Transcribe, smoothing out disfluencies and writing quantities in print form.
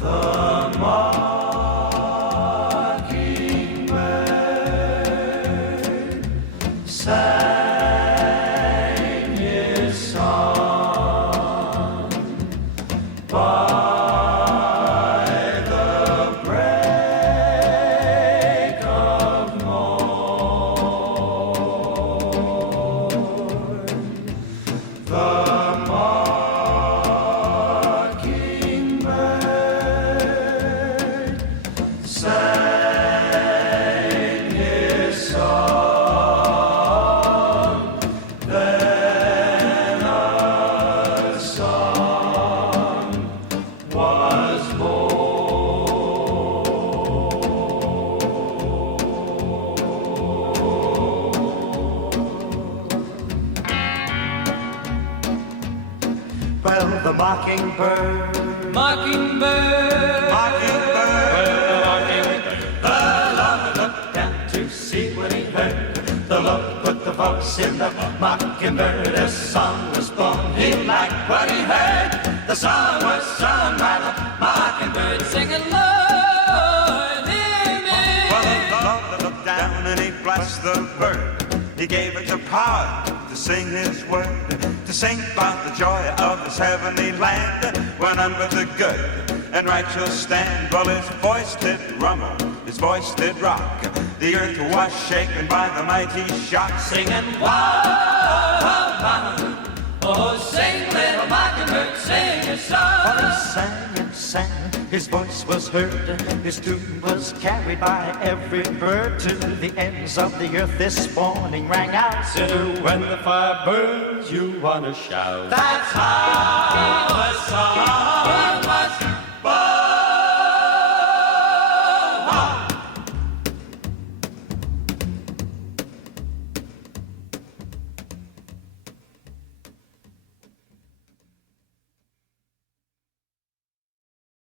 The mockingbird sang his song by the break of morn. The mockingbird sang his song, then a song was Well, the mockingbird, Mockingbird, the lover looked down to see what he heard. The love put the voice in the mockingbird. A song was born. He liked what he heard. The song was sung by the mockingbird, singing Lord, hear me. Well, the lover looked down and he blessed the bird. He gave it the power to sing his word, to sing about the joy of his heavenly land, where none but the good and right shall stand. Well, his voice did rumble, his voice did rock. The earth was shaken by the mighty shock. singing wow, oh, sing little mockingbird, sing your song. He sang and sang, his voice was heard, his tune was carried by every bird to the ends of the earth. This morning rang out, so when the fire burns, you wanna shout. That's how a song was